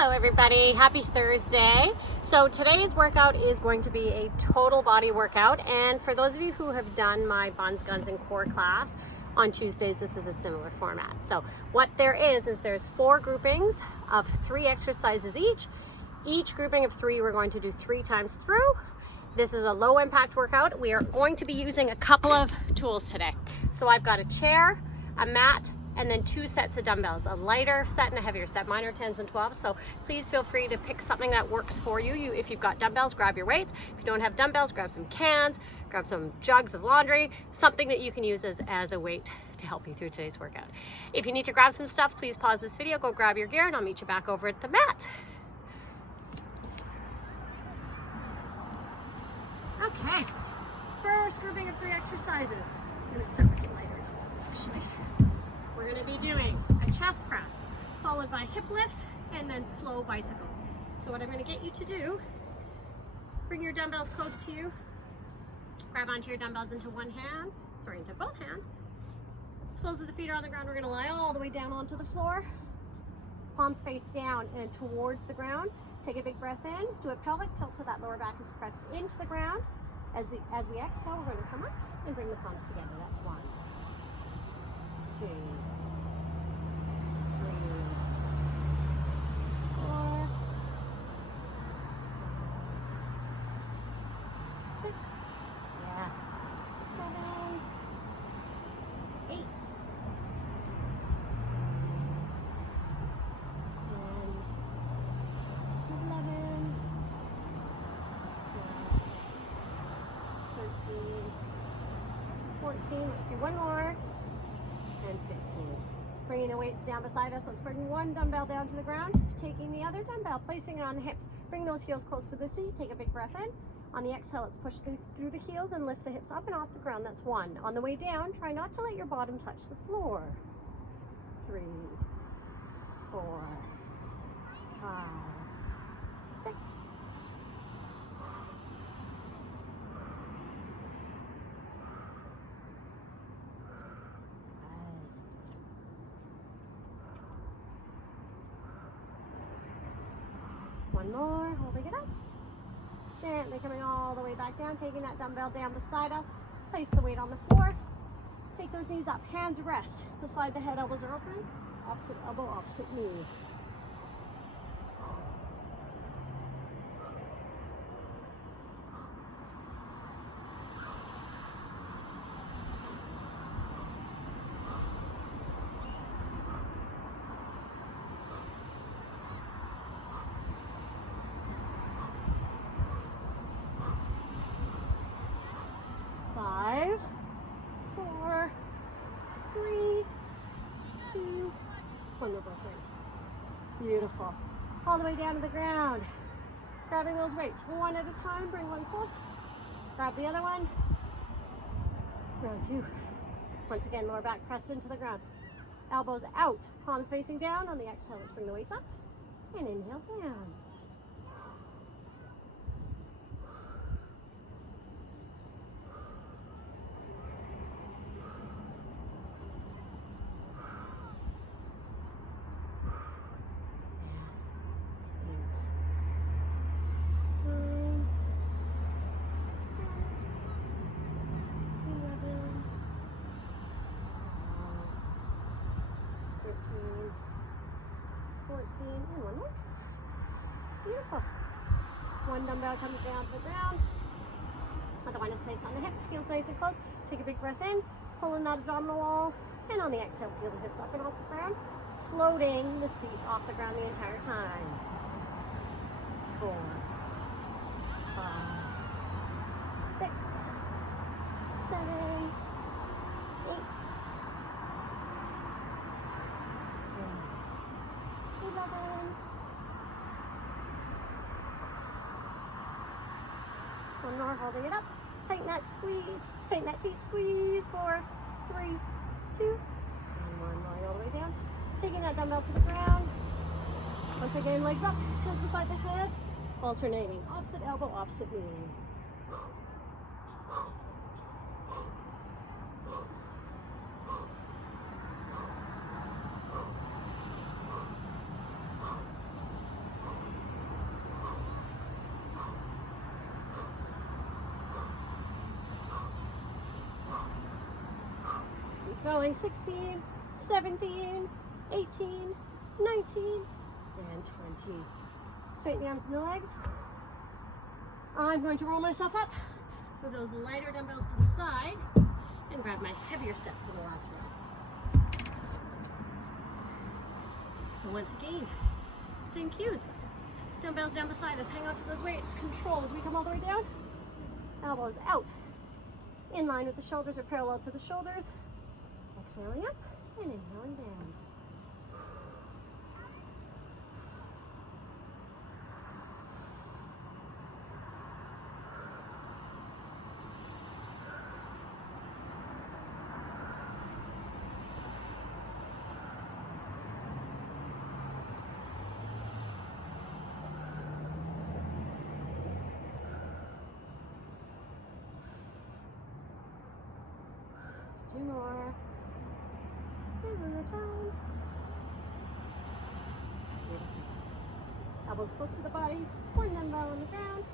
Hello everybody, happy Thursday. So today's workout is going to be a total body workout, and for those of you who have done my Buns, Guns and Core class on Tuesdays, this is a similar format. So what there is there's 4 groupings of 3 exercises each. Each grouping of 3 we're going to do 3 times through. This is a low impact workout. We are going to be using a couple of tools today. So I've got a chair, a mat, and then 2 sets of dumbbells, a lighter set and a heavier set. Mine are 10s and 12s, so please feel free to pick something that works for you. If you've got dumbbells, grab your weights. If you don't have dumbbells, grab some cans, grab some jugs of laundry, something that you can use as a weight to help you through today's workout. If you need to grab some stuff, please pause this video, go grab your gear, and I'll meet you back over at the mat. Okay, first grouping of 3 exercises. I'm going to start with the lighter dumbbells, actually. We're going to be doing a chest press, followed by hip lifts, and then slow bicycles. So what I'm going to get you to do, bring your dumbbells close to you, grab onto your dumbbells into into both hands. Soles of the feet are on the ground. We're going to lie all the way down onto the floor. Palms face down and towards the ground. Take a big breath in, do a pelvic tilt so that lower back is pressed into the ground. As we exhale, we're going to come up and bring the palms together. That's 1, 2, 3, 4, 6, yes, 7, 8, 10, 11, 12, 13, 14, let's do one more, and 15. Bringing the weights down beside us, let's bring one dumbbell down to the ground, taking the other dumbbell, placing it on the hips. Bring those heels close to the seat, take a big breath in. On the exhale, let's push through the heels and lift the hips up and off the ground. That's 1. On the way down, try not to let your bottom touch the floor. 3, 4, 5, 6, 1 more, holding it up. Gently coming all the way back down, taking that dumbbell down beside us. Place the weight on the floor. Take those knees up, hands rest. Beside the head, elbows are open. Opposite elbow, opposite knee. Five, 4, 3, 2, 1 more, both ways. Beautiful. All the way down to the ground. Grabbing those weights one at a time. Bring one close. Grab the other one. Round 2. Once again, lower back pressed into the ground. Elbows out. Palms facing down. On the exhale, let's bring the weights up. And inhale down. And 1 more. Beautiful. One dumbbell comes down to the ground. Other one is placed on the hips. Heels nice and close. Take a big breath in. Pull in that abdominal wall. And on the exhale, peel the hips up and off the ground. Floating the seat off the ground the entire time. It's 4, 5, 6, 7, 8, 11, 1 more, holding it up. Tighten that squeeze, tighten that seat, squeeze. 4, 3, 2, and 1 more, all the way down. Taking that dumbbell to the ground. Once again, legs up, hands beside the head. Alternating, opposite elbow, opposite knee. going. 16, 17, 18, 19, and 20. Straighten the arms and the legs. I'm going to roll myself up with those lighter dumbbells to the side and grab my heavier set for the last row. So once again, same cues. Dumbbells down beside us, hang on to those weights, control as we come all the way down. Elbows out, in line with the shoulders or parallel to the shoulders. Exhaling up and inhaling down. 2 more. And one more time. Beautiful. Elbows close to the body. One dumbbell on the ground.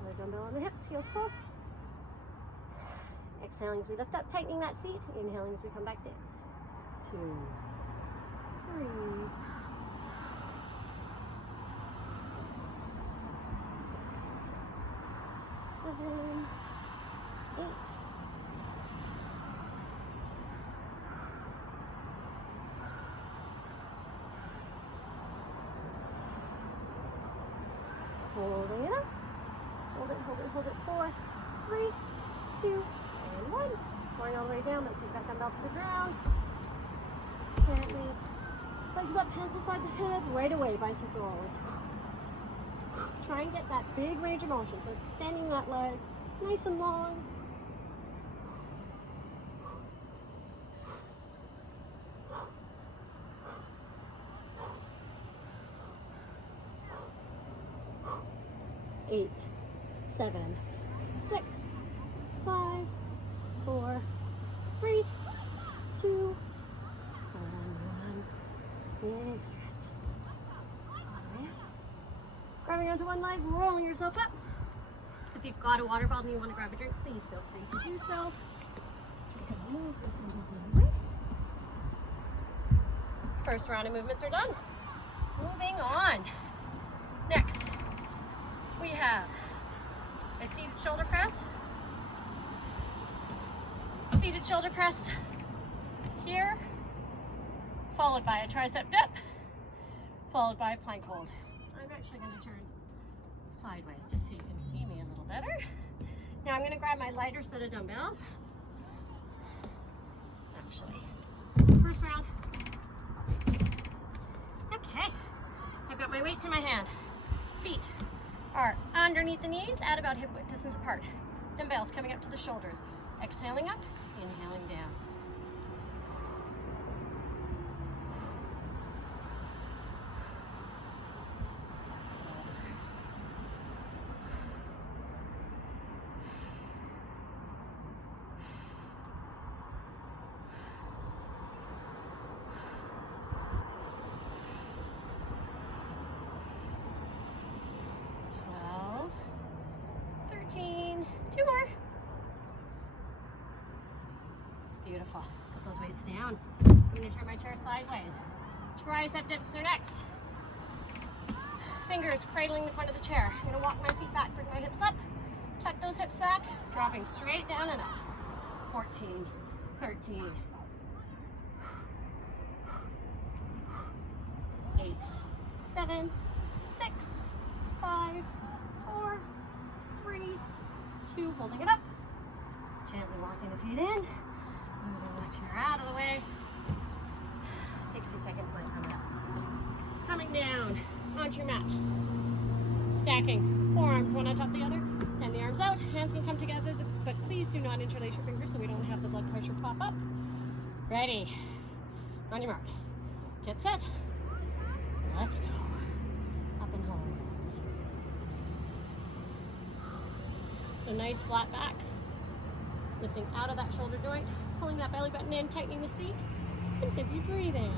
Another dumbbell on the hips. Heels close. Exhaling as we lift up, tightening that seat. Inhaling as we come back down. 2, 3, 6, 7, 8. Holding it up. Hold it, hold it, hold it. 4, 3, 2, and 1. Going all the way down. Let's take that dumbbell to the ground. Gently. Legs up, hands beside the head. Right away, bicycles. Try and get that big range of motion. So extending that leg nice and long. Eight, 7, 6, 5, 4, 3, 2, 1. Big stretch. All right. Grabbing onto one leg, rolling yourself up. If you've got a water bottle and you want to grab a drink, please feel free to do so. Just gonna move this into the way. First round of movements are done. Moving on. Next, we have a seated shoulder press. Seated shoulder press here, followed by a tricep dip, followed by a plank hold. I'm actually going to turn sideways just so you can see me a little better. Now I'm going to grab my lighter set of dumbbells. Actually, first round. Okay, I've got my weights in my hand. Feet are underneath the knees at about hip width distance apart. Dumbbells coming up to the shoulders. Exhaling up, inhaling down. Two more. Beautiful. Let's put those weights down. I'm going to turn my chair sideways. Tricep dips are next. Fingers cradling the front of the chair. I'm going to walk my feet back, bring my hips up, tuck those hips back, dropping straight down and up. 14, 13, 8, 7, 6, 5, 4, 3, 2, holding it up. Gently walking the feet in. Moving this chair out of the way. 60-second plank coming up. Coming down onto your mat. Stacking forearms one on top of the other. And the arms out. Hands can come together, but please do not interlace your fingers so we don't have the blood pressure pop up. Ready. On your mark. Get set. Let's go. Up and hold. So nice flat backs. Lifting out of that shoulder joint, pulling that belly button in, tightening the seat, and simply breathing.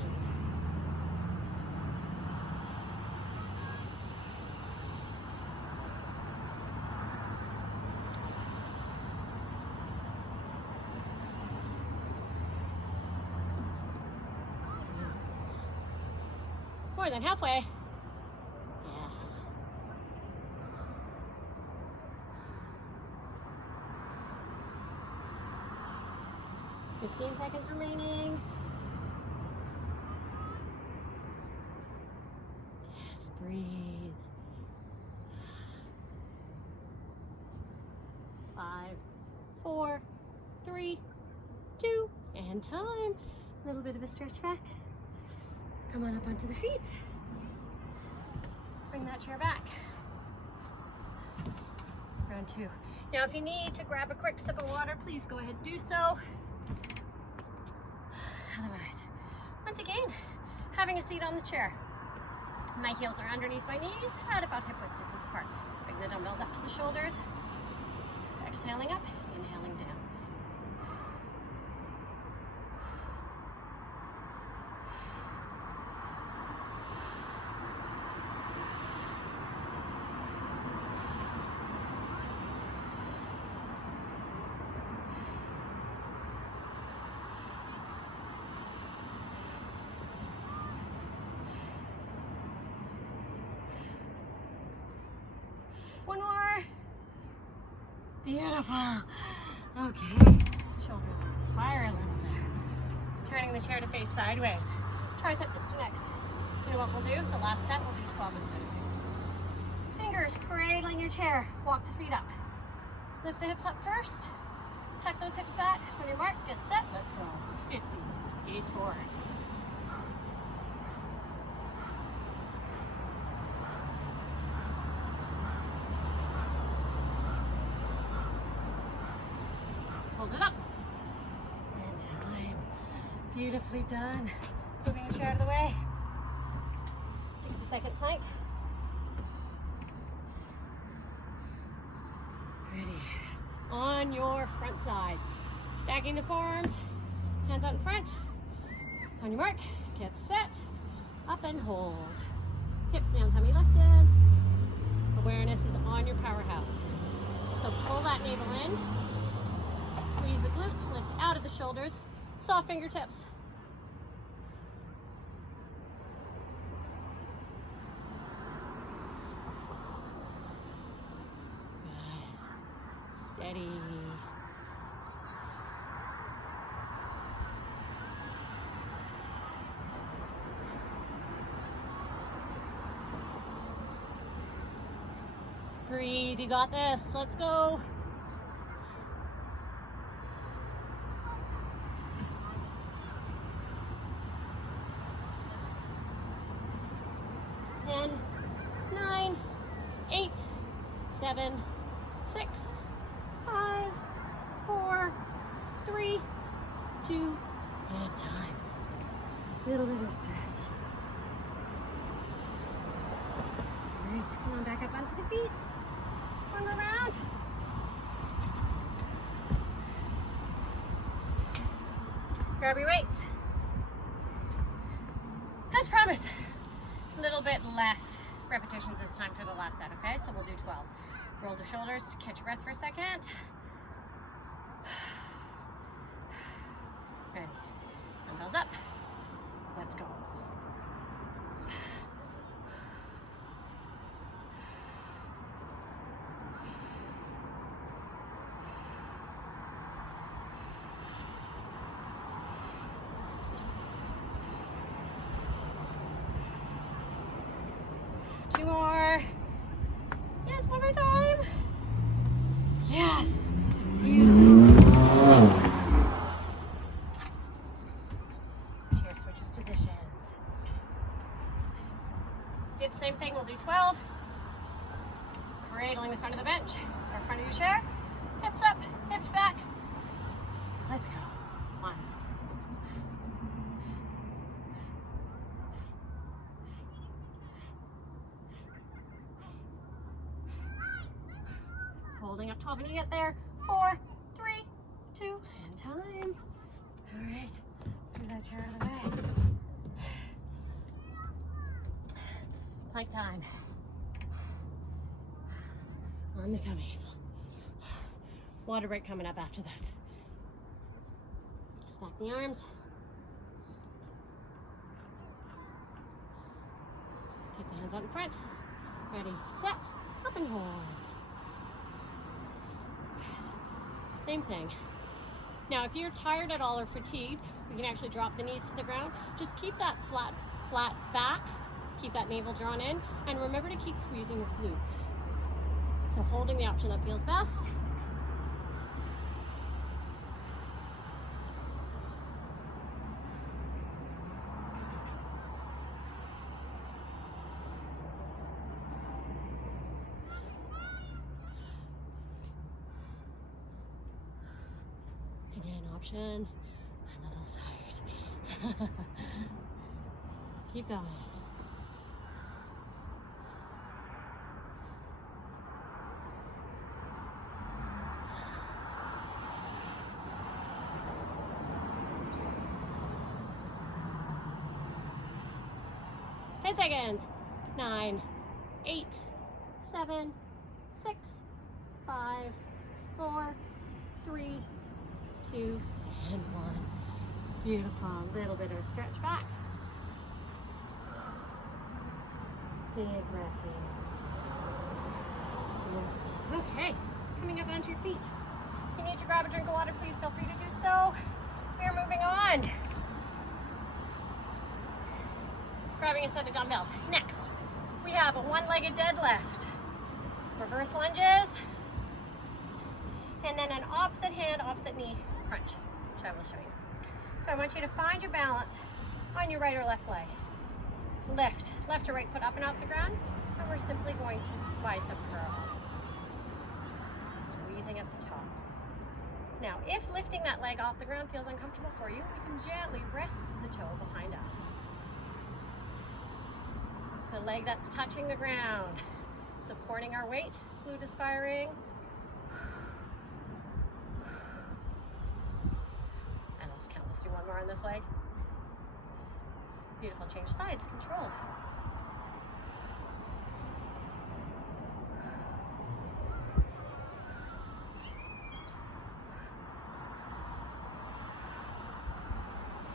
More than halfway. Yes. "15 seconds remaining. Yes, breathe. 5, 4, 3, 2, and time. A little bit of a stretch back. Come on up onto the feet. Bring that chair back. Round 2. Now if you need to grab a quick sip of water, please go ahead and do so. Otherwise, once again, having a seat on the chair. My heels are underneath my knees, at about hip width distance apart. Bring the dumbbells up to the shoulders. Exhaling up, inhaling down. One more. Beautiful. Okay. Shoulders are higher a little bit. Turning the chair to face sideways. Tricep dips are next. You know what we'll do? The last set we'll do 12 instead of 15. Fingers cradling your chair. Walk the feet up. Lift the hips up first. Tuck those hips back. On your mark, get set. Let's go. 50. Gaze forward. Hold it up. And time. Beautifully done. Moving the chair out of the way. 60-second plank. Ready. On your front side. Stacking the forearms. Hands out in front. On your mark. Get set. Up and hold. Hips down, tummy lifted. Awareness is on your powerhouse. So pull that navel in. Squeeze the glutes, lift out of the shoulders, soft fingertips. Good. Steady. Breathe, you got this. Let's go. 10, 9, 8, 7, 6, 5, 4, 3, 2, and time. Little bit of stretch. All right, come on back up onto the feet. One more round. Grab your weights. As promised, a little bit less repetitions this time for the last set, okay? So we'll do 12. Roll the shoulders to catch your breath for a second. Ready. Dumbbells up. Let's go. Two more. Yes, one more time. Yes. Beautiful. Chair switches positions. Dip, same thing. We'll do 12. Cradling the front of the bench or front of your chair. Hips up, hips back. Let's go. 1. Holding up 12 when you get there. 4, 3, 2, and time. All right, let's move that chair out of the way. Plank time. On the tummy. Water break coming up after this. Stack the arms. Hands out in front. Ready, set, up and hold. Good. Same thing. Now, if you're tired at all or fatigued, we can actually drop the knees to the ground. Just keep that flat back. Keep that navel drawn in. And remember to keep squeezing your glutes. So holding the option that feels best. Again, option. I'm a little tired. Keep going. Ten seconds. 9, 8, 7, 6, 5, 4, 3, 2, and 1. Beautiful. A little bit of a stretch back. Big breath in. Okay, coming up onto your feet. If you need to grab a drink of water, please feel free to do so. We are moving on. Grabbing a set of dumbbells. Next, we have a one-legged deadlift. Reverse lunges. And then an opposite hand, opposite knee crunch, which I will show you. So I want you to find your balance on your right or left leg. Lift, left or right foot up and off the ground, and we're simply going to bicep curl. Squeezing at the top. Now, if lifting that leg off the ground feels uncomfortable for you, we can gently rest the toe behind us. The leg that's touching the ground, supporting our weight, glute is firing. And let's count, let's do one more on this leg. Beautiful, change sides, controlled.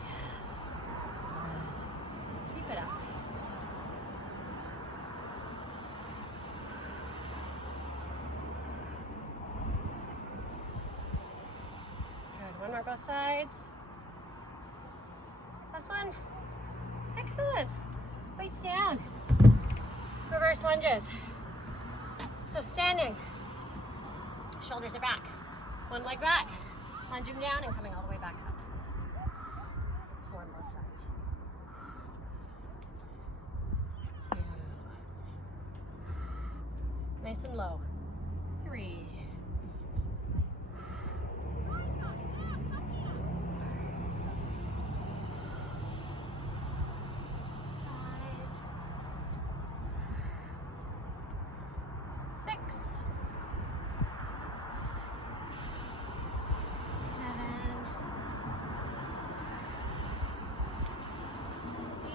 Yes, good. Keep it up. Good, one more both sides. Last one. Excellent. Weights down. Reverse lunges. So standing. Shoulders are back. One leg back. Lunging down and coming all the way back up. Let's warm both sides. 2. Nice and low. 3. 6, 7, 8,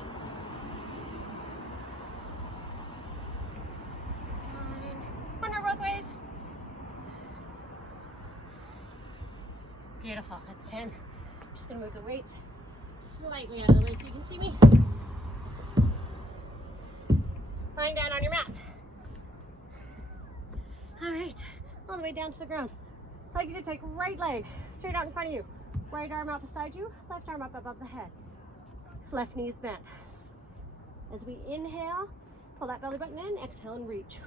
9. One more both ways. Beautiful. That's 10. I'm just going to move the weights slightly out of the way so you can see me. Lying down on your mat. All right, all the way down to the ground. So I'd like you to take right leg straight out in front of you. Right arm out beside you, left arm up above the head. Left knee's bent. As we inhale, pull that belly button in, exhale and reach.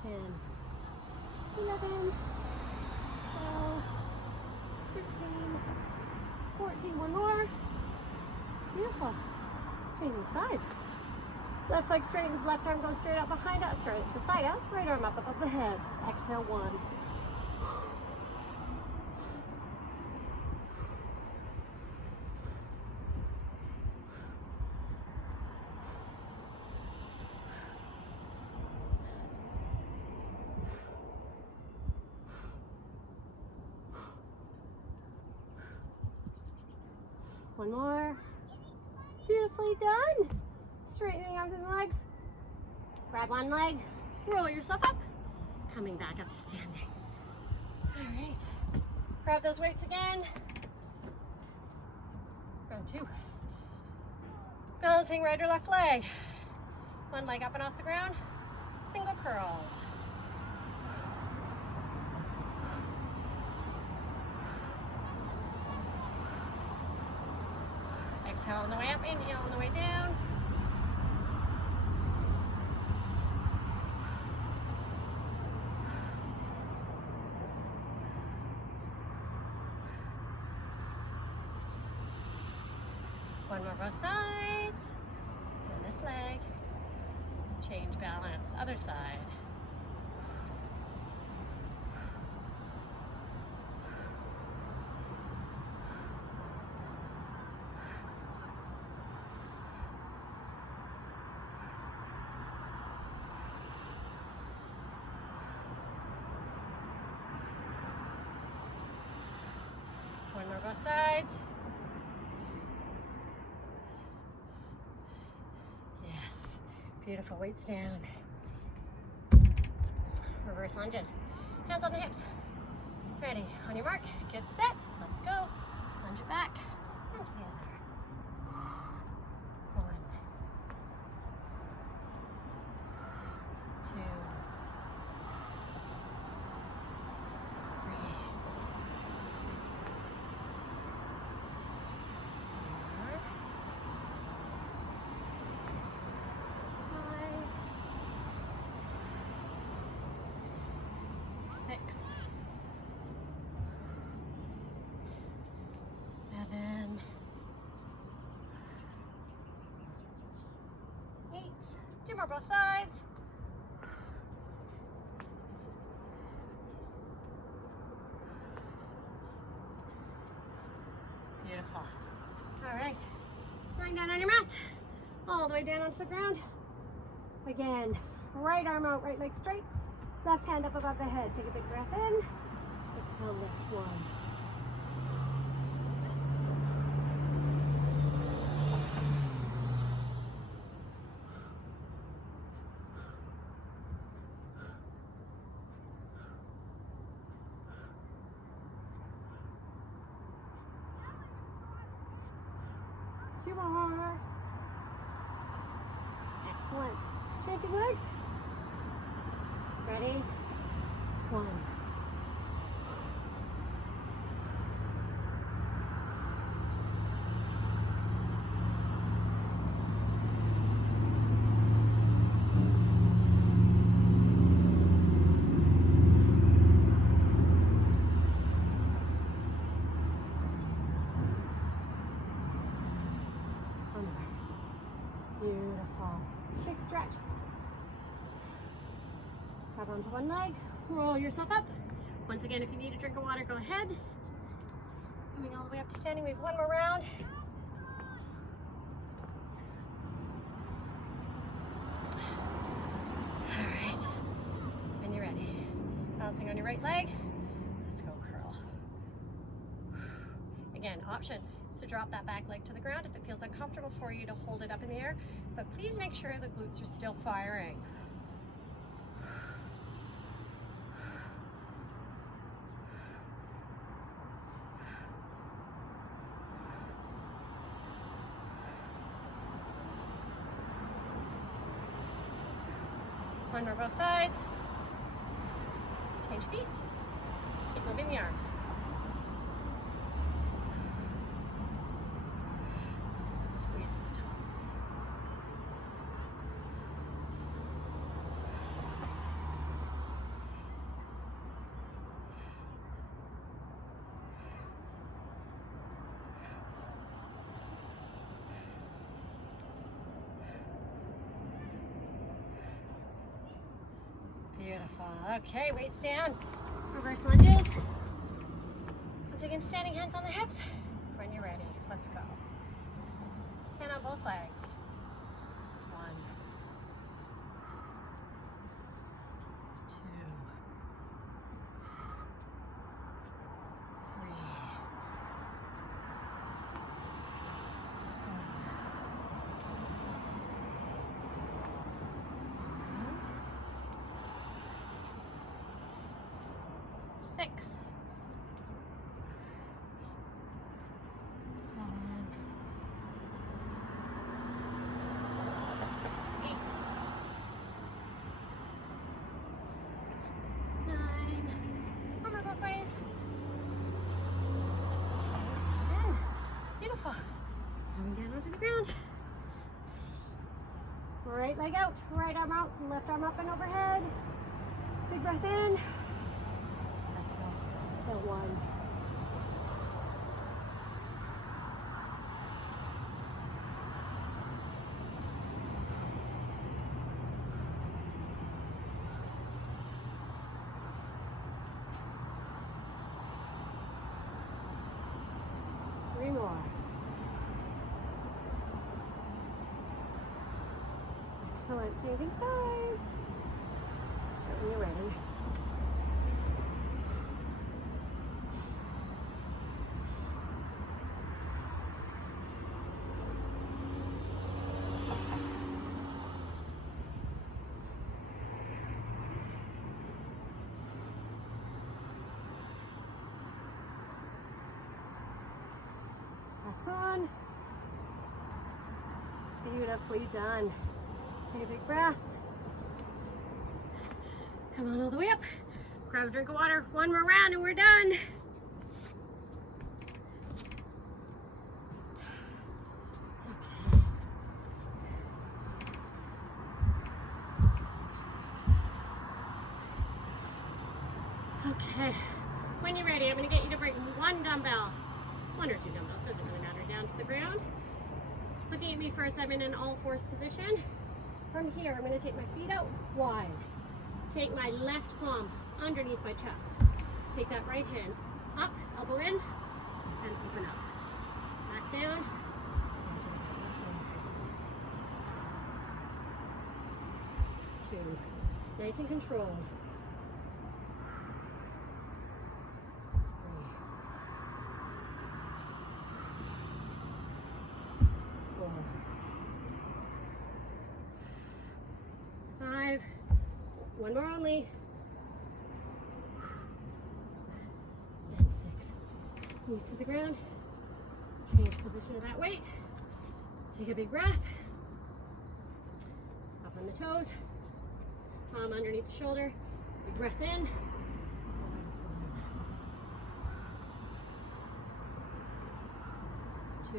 10, 11, 12, 13, 14, one more. Beautiful. Changing sides. Left leg straightens, left arm goes straight out behind us, right beside us, right arm up above the head. Exhale, 1. One more. Beautifully done. Straighten the arms and the legs. Grab one leg, roll yourself up, coming back up to standing. All right, grab those weights again. Round 2. Balancing right or left leg. One leg up and off the ground, single curls. Exhale on the way up, inhale on the way down. One more both sides. And this leg. Change balance, other side. One more both sides. Yes, beautiful, weights down. Reverse lunges, hands on the hips. Ready, on your mark, get set, let's go. Lunge it back, and together. 1, 2, 3, 4, 5, 6, 7, 8. 2 more both sides. Beautiful. All right, lying down on your mat, all the way down onto the ground. Again, right arm out, right leg straight, left hand up above the head. Take a big breath in, exhale, lift. 1. 2 more. Excellent. Changing legs. Ready? 1. 1 more. Beautiful. Big stretch. Grab onto one leg, roll yourself up. Once again, if you need a drink of water, go ahead. Coming all the way up to standing, we have 1 more round. All right, when you're ready, balancing on your right leg, let's go curl. Again, option is to drop that back leg to the ground if it feels uncomfortable for you to hold it up in the air, but please make sure the glutes are still firing. One more both sides. Change feet. Keep moving the arms. Squeeze at the top. Beautiful. Okay, weights down. Reverse lunges. Once again, standing, hands on the hips. When you're ready, let's go. 10 on both legs. It's 1, 2, 3, 4, 6, 7, 8, 9. One more both ways. 10. Beautiful. Coming down onto the ground. Right leg out, right arm out, left arm up and overhead. Big breath in. Let's go. So 1. 3 more. Excellent. Changing sides. Start when you're ready. Last one. Beautifully done. Take a big breath. Come on all the way up. Grab a drink of water. One more round and we're done. Okay. When you're ready, I'm going to get you to bring 1 dumbbell, 1 or 2 dumbbells, doesn't really matter, down to the ground. Looking at me first, I'm in an all-fours position. From here, I'm going to take my feet out wide. Take my left palm underneath my chest. Take that right hand up, elbow in, and open up. Back down, down to the ground. That's 1. 2. Nice and controlled. 3. 4. 5. 1 more only. And 6. Knees to the ground. Change position of that weight. Take a big breath. Up on the toes. Palm underneath the shoulder. Big breath in. 2.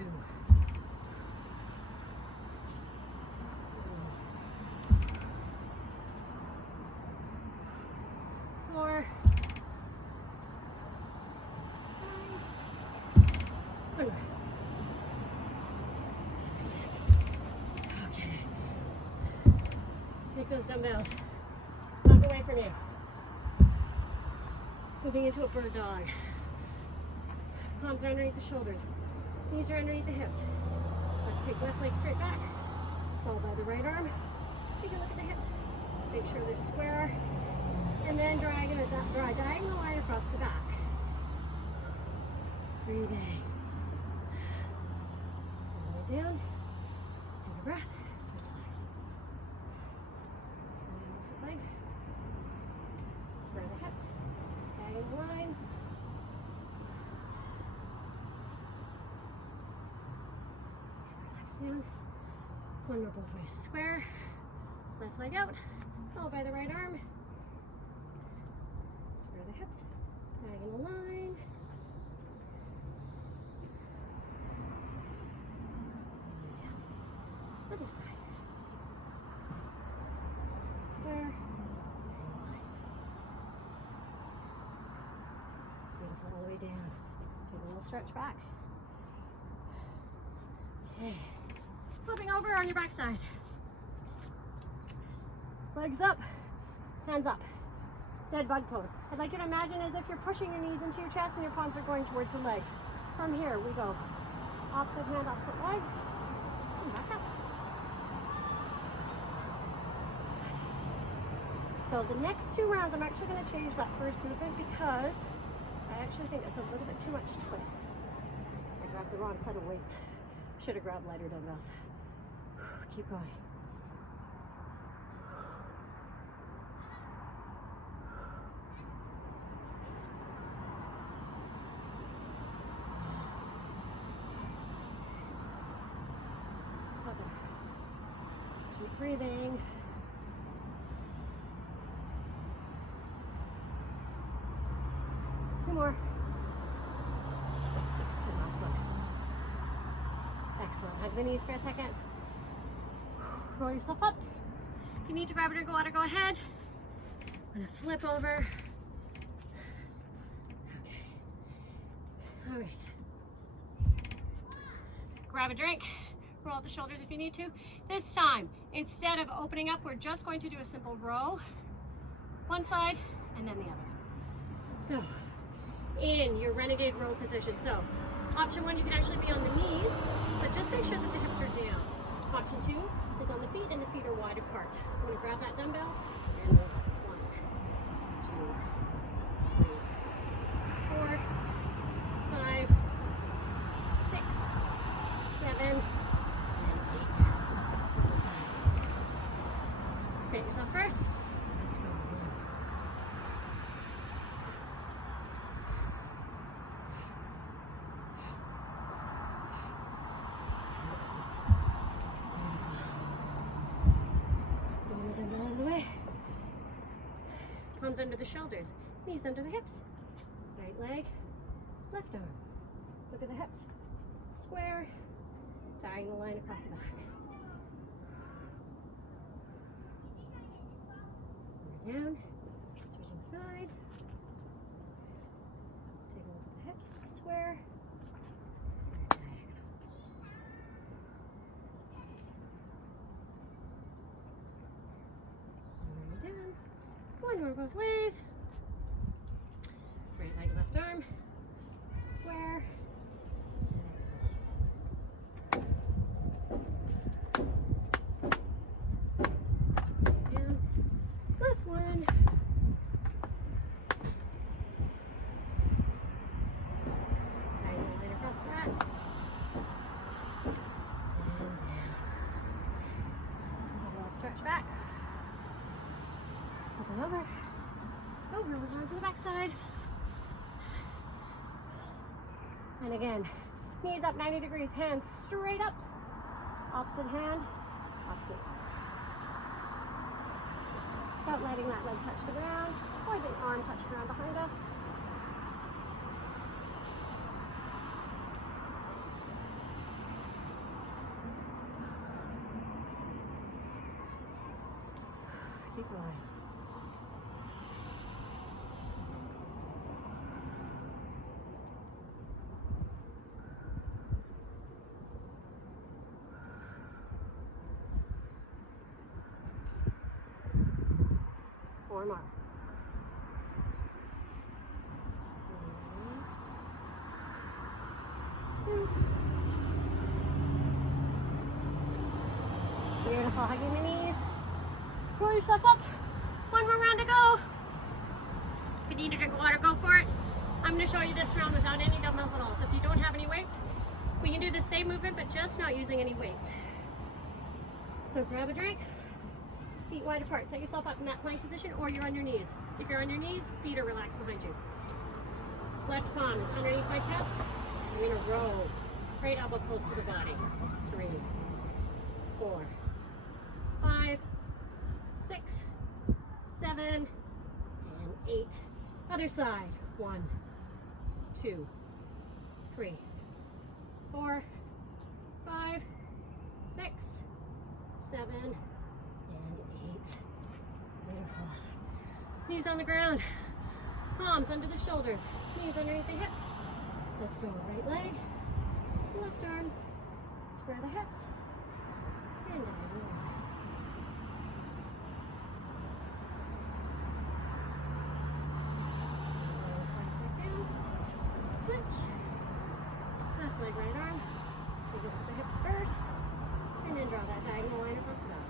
4. 5. 6. Okay. Take those dumbbells. Walk away from you. Moving into a bird dog. Palms are underneath the shoulders. Knees are underneath the hips. Let's take left leg straight back. Fall by the right arm. Take a look at the hips. Make sure they're square. And then draw a diagonal line across the back. Breathing. All the way down. Take a breath. Switch sides. Slide the opposite leg. Square the hips. Diagonal line. Relax down. 1 more both ways. Square. Left leg out. Followed by the right arm. Square the hips. Diagonal line. Down. Other side. Square. Diagonal line. Beautiful. All the way down. Take a little stretch back. Okay. Flipping over on your back side. Legs up, hands up. Dead bug pose. I'd like you to imagine as if you're pushing your knees into your chest and your palms are going towards the legs. From here we go. Opposite hand, opposite leg. And back up. So the next 2 rounds, I'm actually going to change that first movement because I actually think it's a little bit too much twist. I grabbed the wrong set of weights. Should have grabbed lighter dumbbells. Keep going. spot there. Keep breathing. Two more. And last one. Excellent. Hug the knees for a second. Roll yourself up. If you need to grab a drink of water, go ahead. I'm gonna flip over. Okay. All right. Grab a drink. Roll out the shoulders if you need to. This time, instead of opening up, we're just going to do a simple row. One side and then the other. So, in your renegade row position. So, option one, you can actually be on the knees, but just make sure that the hips are down. Option two is on the feet and the feet are wide apart. I'm going to grab that dumbbell and roll up. 1, 2, 3, 4, 5, 6, 7, and 8. Switch those sides. Set yourself first. Let's go. Palms under the shoulders, knees under the hips. Right leg, left arm. Look at the hips. Square, diagonal line across the back. We're down, switching sides. Take a look at the hips. Square, diagonal. And down. One more both ways. Right leg, left arm. Square. Down. Last one. Diagonal line across the back. And down. Take a little stretch back. Flip it over. Let's go. We're going to the back side. And again, knees up 90 degrees, hands straight up. Opposite hand, opposite. Without letting that leg touch the ground or the arm touch the ground behind us. Keep going. 4 more. 1, 2. Beautiful. Hugging the knees. Roll yourself up. One more round to go. If you need a drink of water, go for it. I'm going to show you this round without any dumbbells at all. So if you don't have any weights, we can do the same movement, but just not using any weight. So grab a drink. Feet wide apart. Set yourself up in that plank position, or you're on your knees. If you're on your knees, feet are relaxed behind you. Left palm is underneath my chest. I'm going to roll. Right elbow close to the body. 3, 4, 5, 6, 7, and 8. Other side. 1, 2, 3, 4, 5, 6, 7, and 8. Beautiful. Knees on the ground. Palms under the shoulders. Knees underneath the hips. Let's go. Right leg, left arm. Square the hips. And down. Switch. Left leg, right arm. Take it with the hips first, and then draw that diagonal line across the back.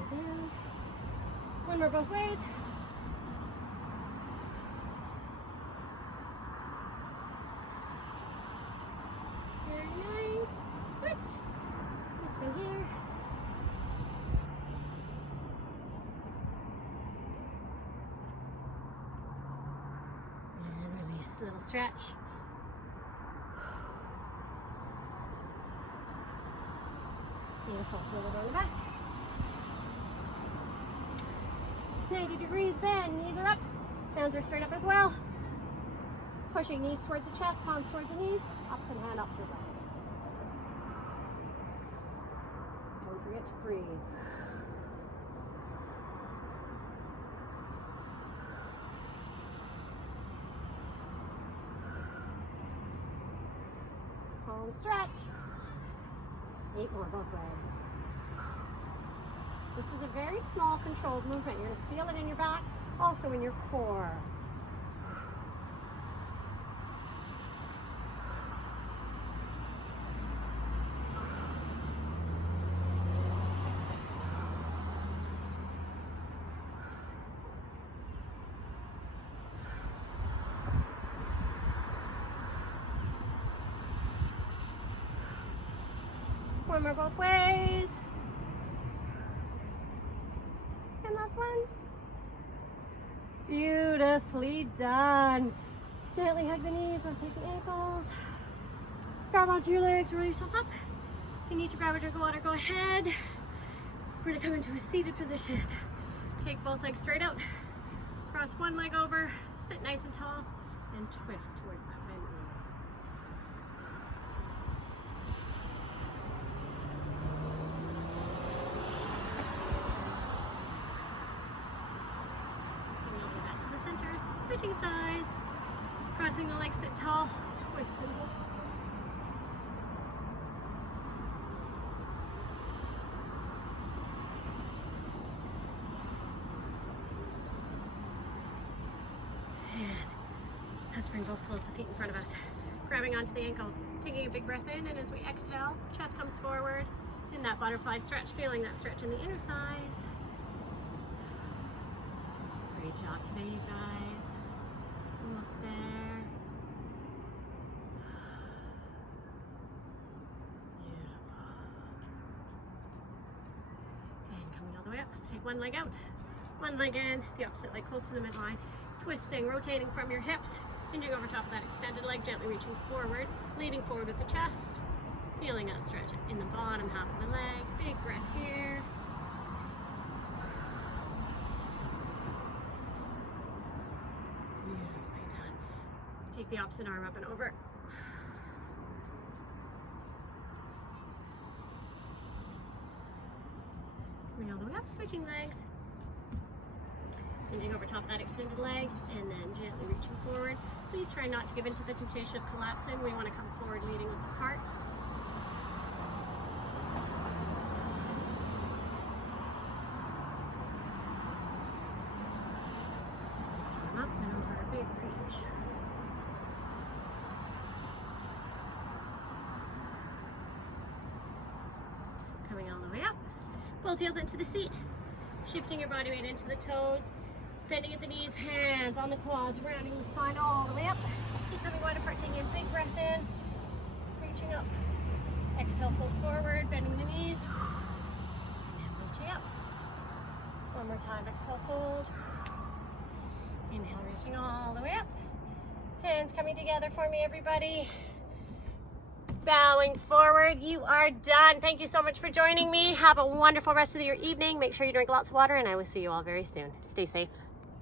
And down. One more both ways. Very nice. Switch. This one here. Little stretch. Beautiful. Wheel it on the back. 90 degrees bend. Knees are up. Hands are straight up as well. Pushing knees towards the chest, palms towards the knees. Opposite hand, opposite leg. Don't forget to breathe. Palm stretch. 8 more both ways. This is a very small controlled movement. You're going to feel it in your back, also in your core. One more both ways. And last one. Beautifully done. Gently hug the knees, rotate the ankles. Grab onto your legs, roll yourself up. If you need to grab a drink of water, go ahead. We're gonna come into a seated position. Take both legs straight out. Cross one leg over, sit nice and tall, and twist towards that bent knee. Center, switching sides, crossing the legs, sit tall, twist and hold. And let's bring both soles of the feet in front of us, grabbing onto the ankles, taking a big breath in, and as we exhale, chest comes forward in that butterfly stretch, feeling that stretch in the inner thighs. Great job today, you guys. Almost there. Beautiful. And coming all the way up. Let's take one leg out. One leg in, the opposite leg close to the midline. Twisting, rotating from your hips, hinging over top of that extended leg, gently reaching forward, leaning forward with the chest. Feeling that stretch in the bottom half of the leg. Big breath here. Take the opposite arm up and over. Coming all the way up, switching legs. Bending over top of that extended leg and then gently reaching forward. Please try not to give into the temptation of collapsing. We want to come forward leading with the heart. Arm up and over, a big reach. Coming all the way up, both heels into the seat, shifting your body weight into the toes, bending at the knees, hands on the quads, rounding the spine all the way up. Keep coming wide apart, taking a big breath in, reaching up. Exhale, fold forward, bending the knees, and reaching up. One more time, exhale, fold. Inhale, reaching all the way up. Hands coming together for me, everybody. Bowing forward. You are done. Thank you so much for joining me. Have a wonderful rest of your evening. Make sure you drink lots of water, and I will see you all very soon. Stay safe.